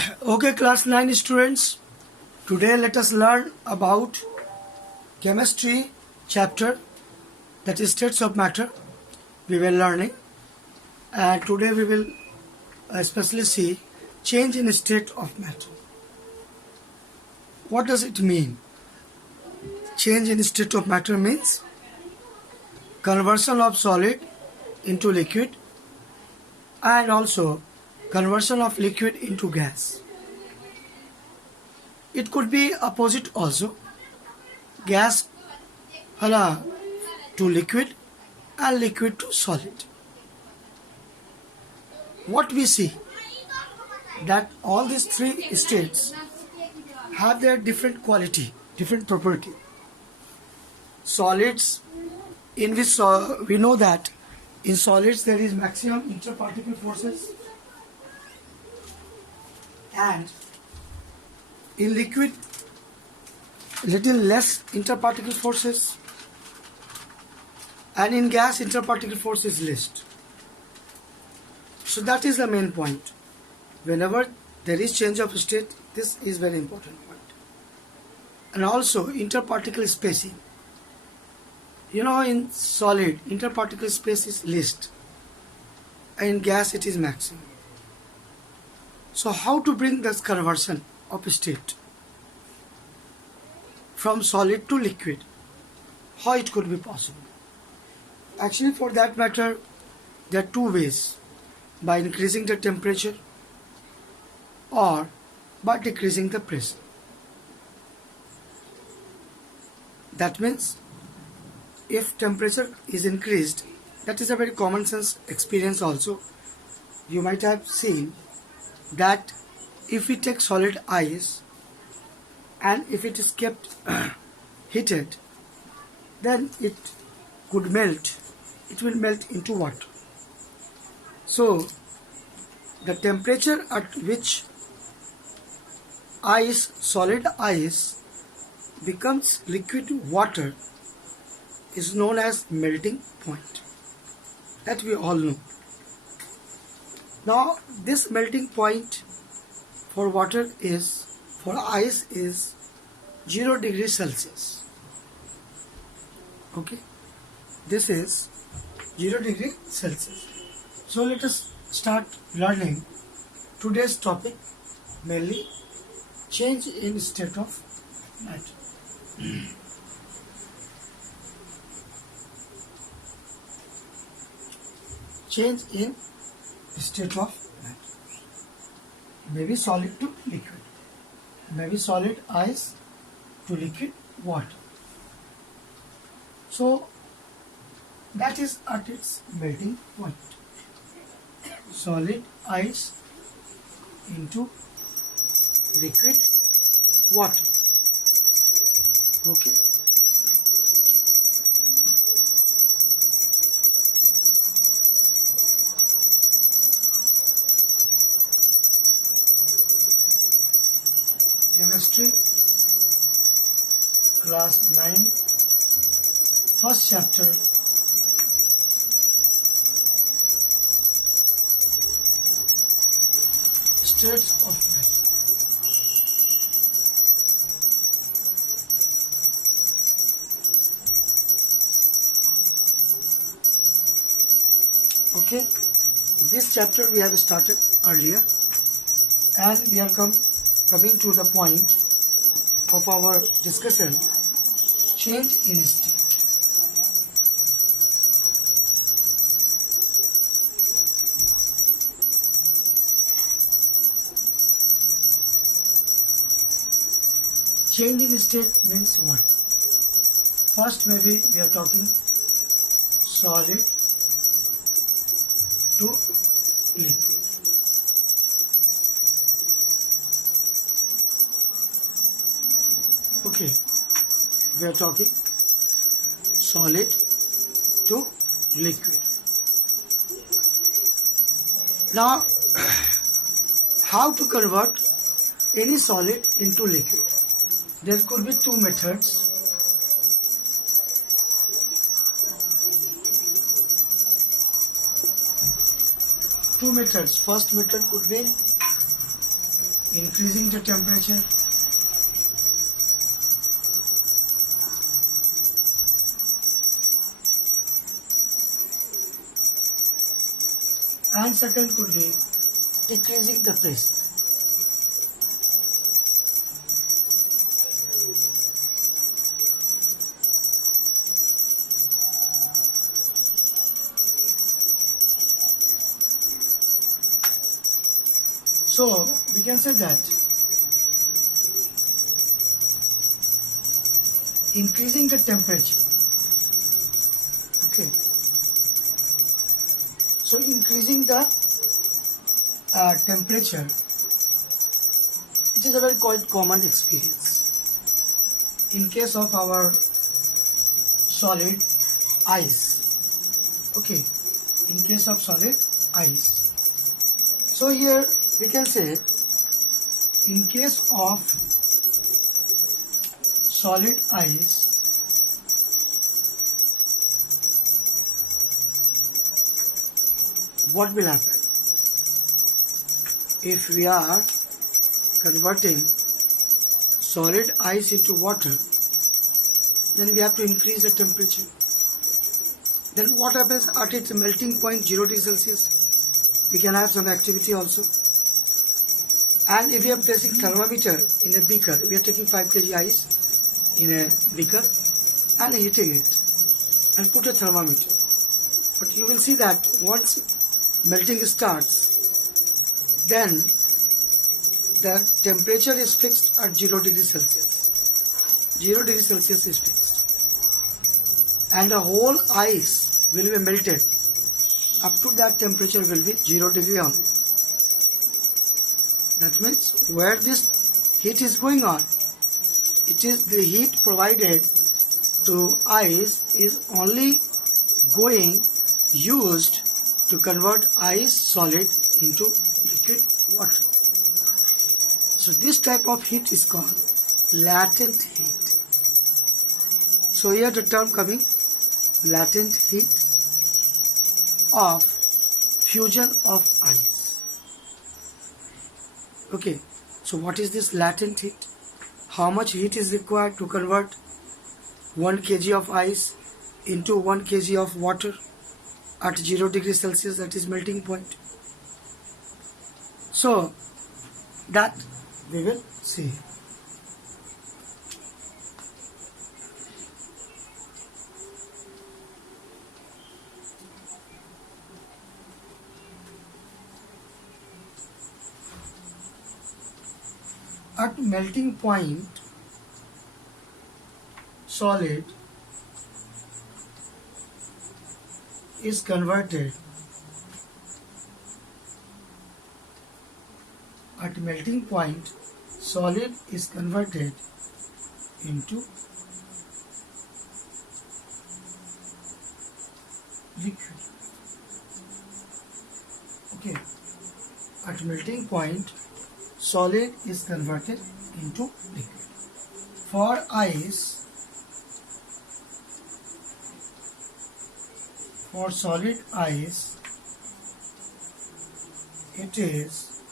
Okay, class 9 students, today let us learn about chemistry chapter, that is states of matter. We were learning, and today we will especially see change in state of matter. What does it mean? Change in state of matter means conversion of solid into liquid and also conversion of liquid into gas. It could be opposite also, gas to liquid and liquid to solid. What we see that all these three states have their different quality, different property. Solids, in which we know that in solids there is maximum interparticle forces, and in liquid little less interparticle forces, and in gas interparticle force is less. So that is the main point. Whenever there is change of state, this is very important point. And also interparticle spacing. You know, in solid interparticle space is least, and in gas it is maximum. So how to bring this conversion of state from solid to liquid? How it could be possible? Actually, for that matter, there are two ways: by increasing the temperature or by decreasing the pressure. That means if temperature is increased, that is a very common sense experience also. You might have seen that if we take solid ice and if it is kept heated, then it could melt. It will melt into water. So the temperature at which solid ice becomes liquid water is known as melting point. That we all know. Now this melting point for ice is 0 degrees Celsius. Okay, this is 0 degree Celsius. So let us start learning today's topic, mainly change in state of matter. Change in state of matter. Maybe solid to liquid, maybe solid ice to liquid water. So that is at its melting point. Solid ice into liquid water. Okay. Chemistry, class 9, first chapter, states of matter. Okay, this chapter we have started earlier, and we are coming to the point of our discussion, change in state. Change in state means what? First, maybe we are talking solid to liquid. Okay, we are talking solid to liquid. Now, how to convert any solid into liquid? There could be two methods. First method could be increasing the temperature, and second could be decreasing the pressure. So we can say that increasing the temperature. Okay. So increasing the temperature, it is a very quite common experience in case of our solid ice. Okay, in case of solid ice. So here we can say in case of solid ice, what will happen? If we are converting solid ice into water, then we have to increase the temperature. Then what happens at its melting point 0 degrees Celsius? We can have some activity also. And if we are placing thermometer in a beaker, we are taking 5 kg ice in a beaker and heating it and put a thermometer. But you will see that once melting starts, then the temperature is fixed at 0 degrees Celsius. 0 degrees Celsius is fixed. And the whole ice will be melted. Up to that temperature will be 0 degree only. That means where this heat is going on, it is the heat provided to ice is only used to convert ice solid into liquid water. So this type of heat is called latent heat. So here the term coming, latent heat of fusion of ice. Okay, so what is this latent heat? How much heat is required to convert 1 kg of ice into 1 kg of water at 0 degrees Celsius, that is melting point? So that we will see. At melting point, solid is converted. At melting point, solid is converted into liquid. Okay. At melting point, solid is converted into liquid. For ice, for solid ice, it is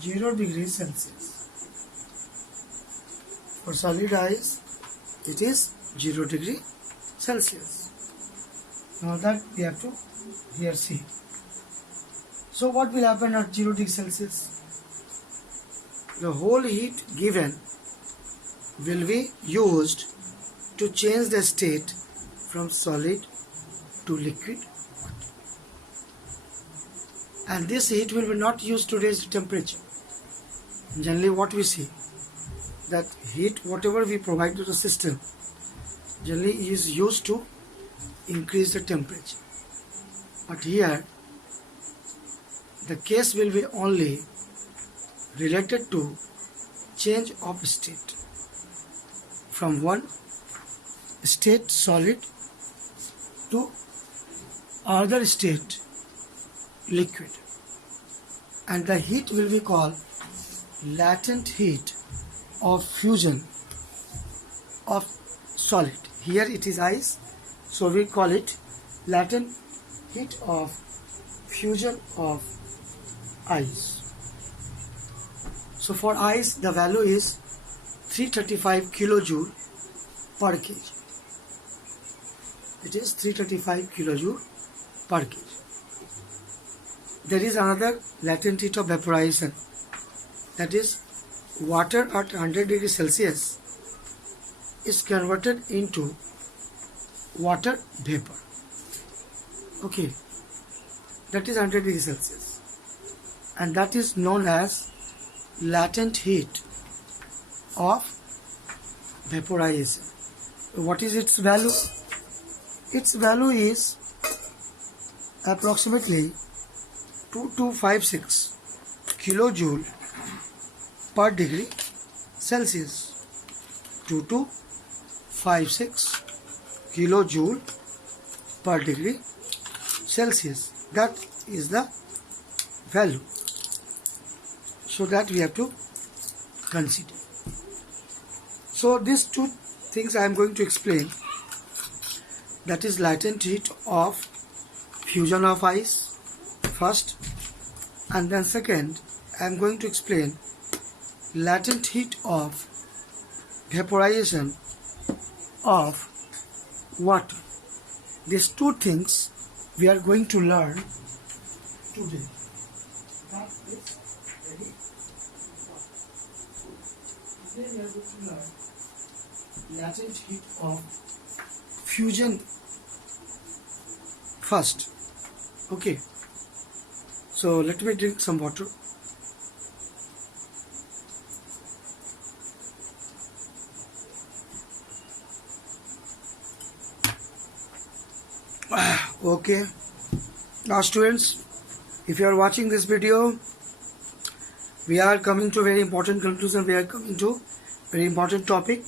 0 degrees Celsius. For solid ice, it is 0 degree Celsius. Now that we have to here see. So what will happen at 0 degrees Celsius? The whole heat given will be used to change the state from solid to liquid water. And this heat will be not used to raise the temperature. Generally what we see, that heat whatever we provide to the system generally is used to increase the temperature. But here the case will be only related to change of state from one state solid to other state liquid, and the heat will be called latent heat of fusion of solid. Here it is ice, so we call it latent heat of fusion of ice. So for ice, the value is 335 kilojoule per kg. It is 335 kilojoule per kg. There is another latent heat of vaporization, that is water at 100 degrees Celsius is converted into water vapor. Okay, that is 100 degrees Celsius, and that is known as latent heat of vaporization. What is its value? Its value is approximately 2256 kilojoule per degree Celsius. 2256 kilojoule per degree Celsius. That is the value. So that we have to consider. So these two things I am going to explain. That is latent heat of fusion of ice first, and then second I am going to explain latent heat of vaporization of water. These two things we are going to learn today. That is very important. Today we are going to learn latent heat of fusion first. Okay, so let me drink some water. Okay, now students, if you are watching this video, we are coming to a very important conclusion. We are coming to a very important topic,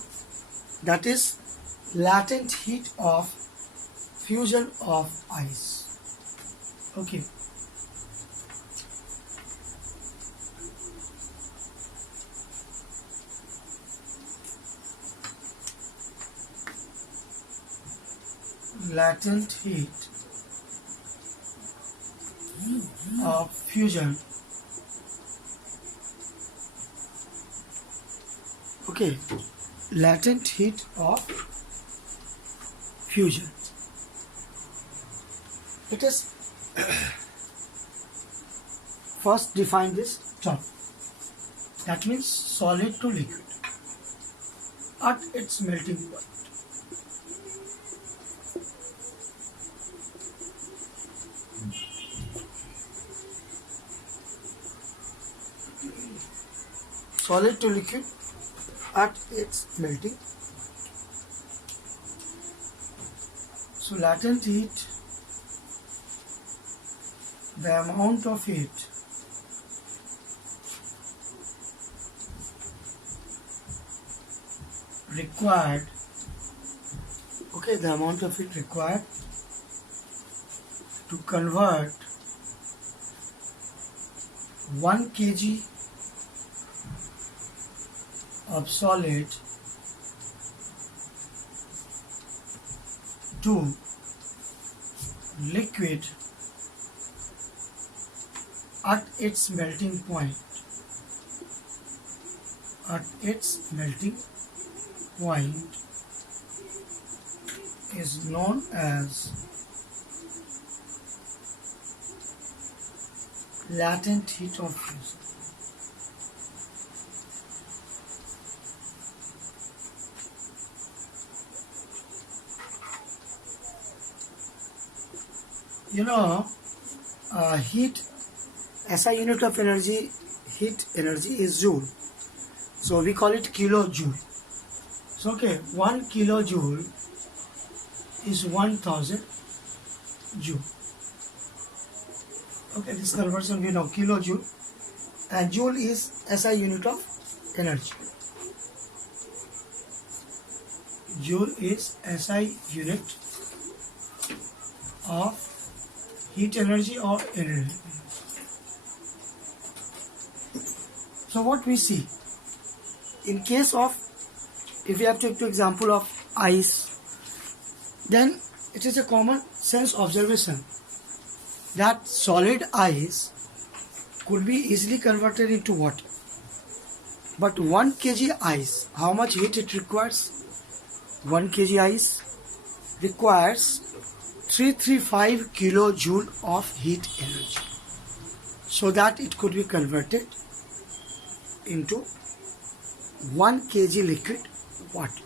that is latent heat of fusion of ice. Okay, latent heat of fusion. Okay, latent heat of fusion. Let us first define this term. That means solid to liquid at its melting point. Solid to liquid at its melting. So latent heat, the amount of heat required, okay, the amount of heat required to convert 1 kg of solid to liquid at its melting point. At its melting point is known as latent heat of fusion. You know, heat, SI unit of energy, heat energy is joule. So we call it kilojoule. So okay, 1 kilojoule is 1000 joule. Okay, this conversion we know, kilojoule, and joule is SI unit of energy. Joule is SI unit of heat energy or energy. So what we see, in case of, if we have to take the example of ice, then it is a common sense observation that solid ice could be easily converted into water. But 1 kg ice, how much heat it requires? 1 kg ice requires 335 kilojoule of heat energy, so that it could be converted into 1 kg liquid water.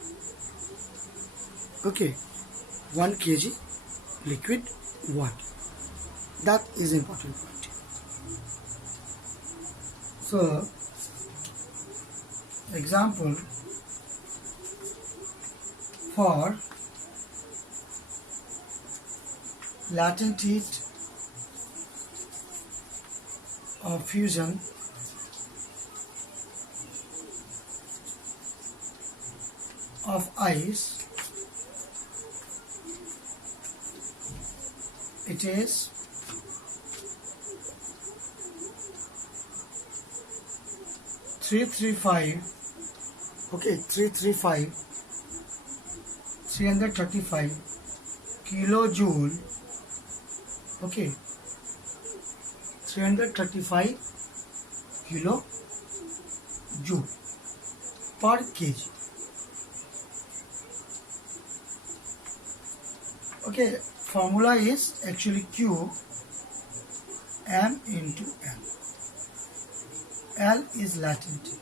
Okay, 1 kg liquid water. That is important point. So, example for latent heat of fusion of ice, it is 335, okay, 335 kilojoule, okay, 335 kilojoule per kg. Okay, formula is actually Q M into L. L is latent heat.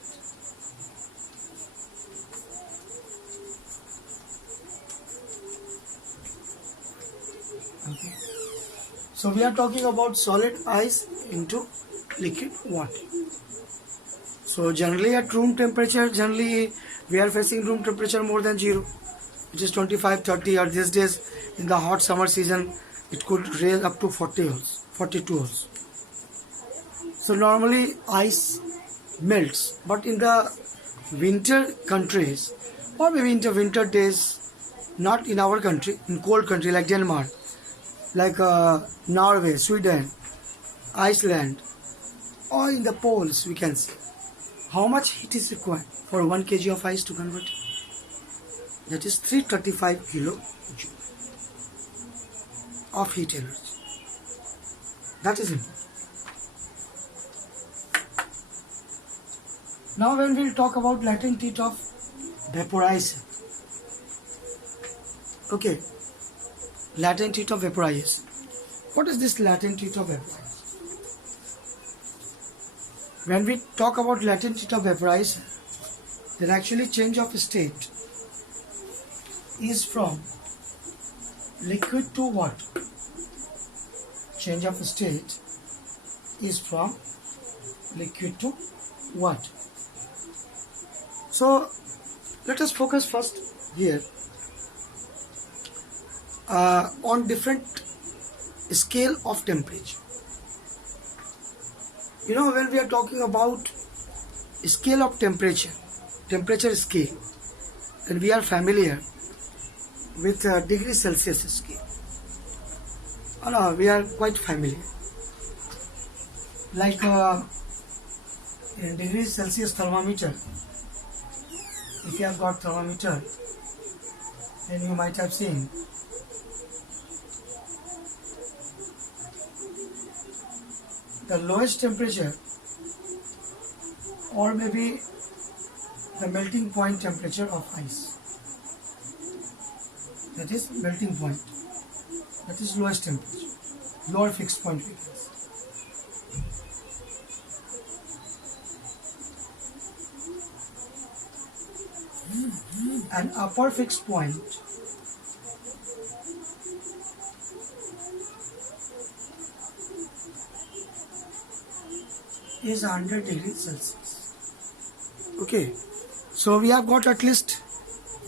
Okay. So we are talking about solid ice into liquid water. So generally at room temperature, generally we are facing room temperature more than 0. It is 25, 30, or these days in the hot summer season it could raise up to 40 also, 42 also. So normally ice melts, but in the winter countries, or maybe in the winter days, not in our country, in cold country like Denmark, like Norway, Sweden, Iceland, or in the poles, we can see how much heat is required for 1 kg of ice to convert it. That is 335 kilojoule of heat energy. That is important. Now when we will talk about latent heat of vaporization. Okay, latent heat of vaporization. What is this latent heat of vaporization? When we talk about latent heat of vaporization, then actually change of state is from liquid to water. Change of state is from liquid to water. So let us focus first here on different scale of temperature. You know, when we are talking about scale of temperature scale, then we are familiar with degree Celsius scale. Oh, no, we are quite familiar. Like in degrees Celsius thermometer, if you have got thermometer, then you might have seen the lowest temperature, or maybe the melting point temperature of ice. That is melting point. That is lowest temperature, lower fixed point we can say. And upper fixed point is 100 degrees Celsius. Okay, so we have got at least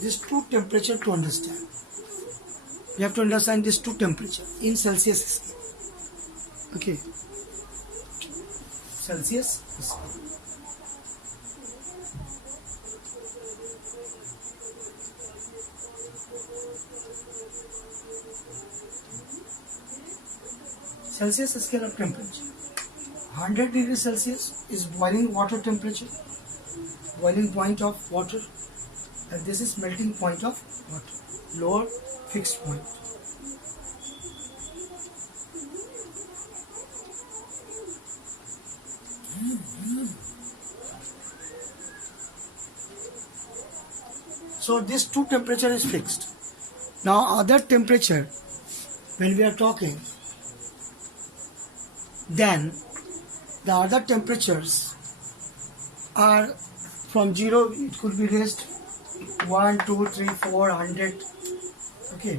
these two temperature to understand. We have to understand these two temperature in Celsius scale. Okay, Celsius scale. Celsius scale of temperature. 100 degrees Celsius is boiling water temperature, boiling point of water, and this is melting point of water, lower fixed point. So this two temperature is fixed. Now other temperature, when we are talking, then the other temperatures are from 0, it could be raised 1, 2, 3, 4, 100. Okay,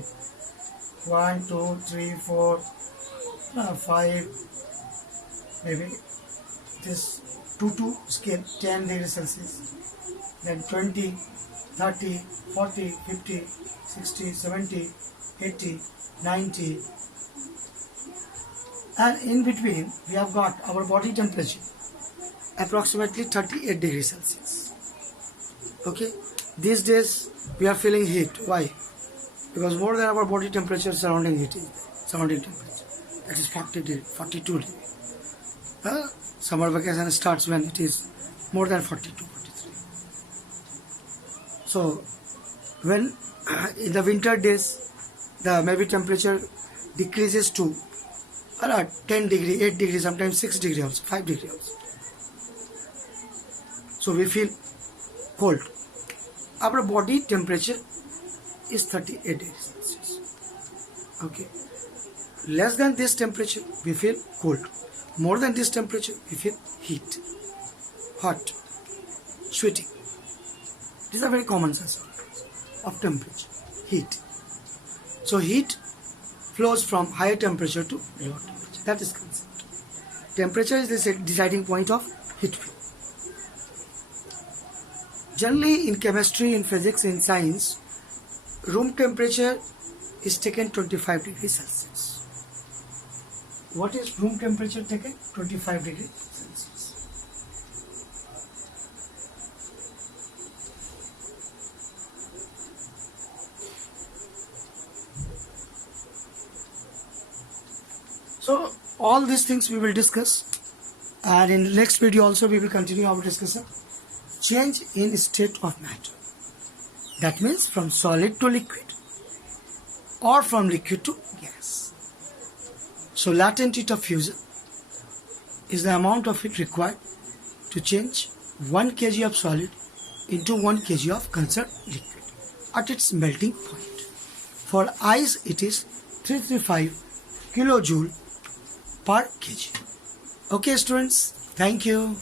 1, 2, 3, 4, 5, maybe this 2 to scale 10 degrees Celsius, then 20, 30, 40, 50, 60, 70, 80, 90, and in between we have got our body temperature approximately 38 degrees Celsius. Okay, these days we are feeling heat. Why? Because more than our body temperature, surrounding heat is surrounding temperature, that is 40 degree, 42 degree. Summer vacation starts when it is more than 42, 43. So when in the winter days the maybe temperature decreases to 10 degree, 8 degree, sometimes 6 degree also, 5 degree also. So we feel cold. Our body temperature is 38 degrees Celsius. Okay. Less than this temperature we feel cold. More than this temperature we feel heat, hot, sweating. These are very common sense of temperature, heat. So heat flows from higher temperature to lower temperature. That is concept. Temperature is the deciding point of heat flow. Generally in chemistry, in physics, in science, room temperature is taken 25 degrees Celsius. What is room temperature taken? 25 degrees Celsius. So all these things we will discuss, and in the next video also we will continue our discussion. Change in state of matter. That means from solid to liquid or from liquid to gas. So latent heat of fusion is the amount of heat required to change 1 kg of solid into 1 kg of concerned liquid at its melting point. For ice it is 335 kilojoule per kg. Okay students, thank you.